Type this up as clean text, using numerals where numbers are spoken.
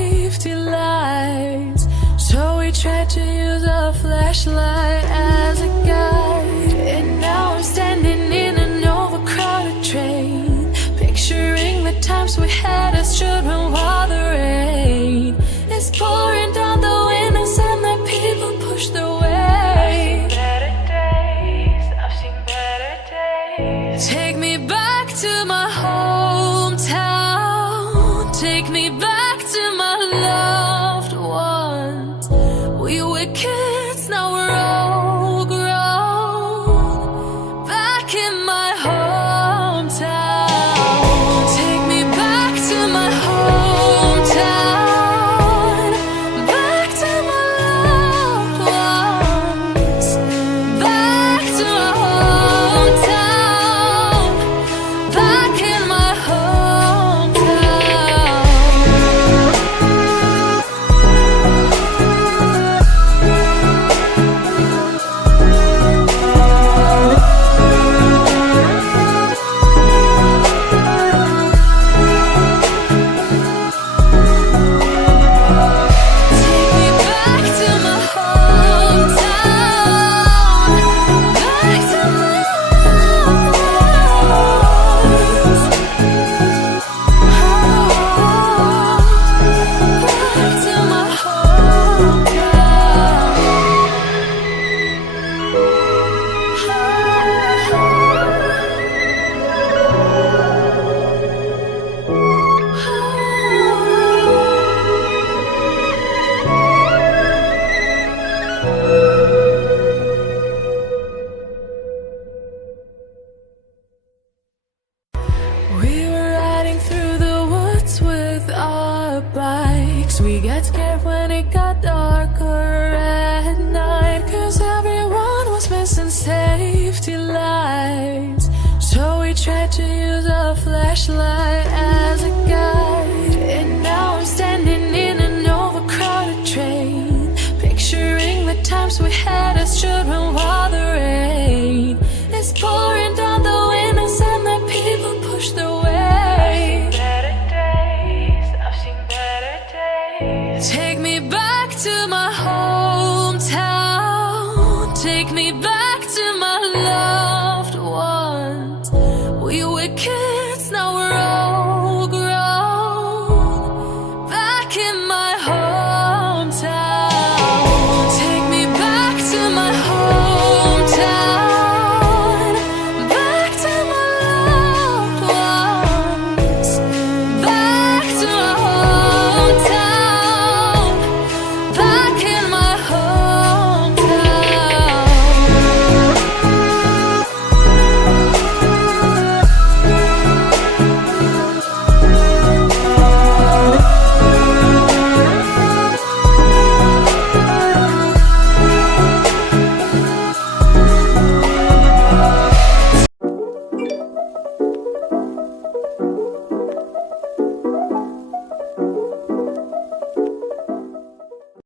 safety lights, so we tried to use a flashlight as a guide. And now I'm standing in an overcrowded train, picturing the times we had as children while the rain is pouring down the windows and the people push their way. I've seen better days. Take me back to my hometown, take me back to my loved ones. We were kids, now we're all grown, back in my hometown. Take me back to my hometown, back to my loved ones, back to my hometown, back in my We were riding through the woods with our bikes. We got scared when it got darker at night, 'cause everyone was missing safety lights, so we tried to use a flashlight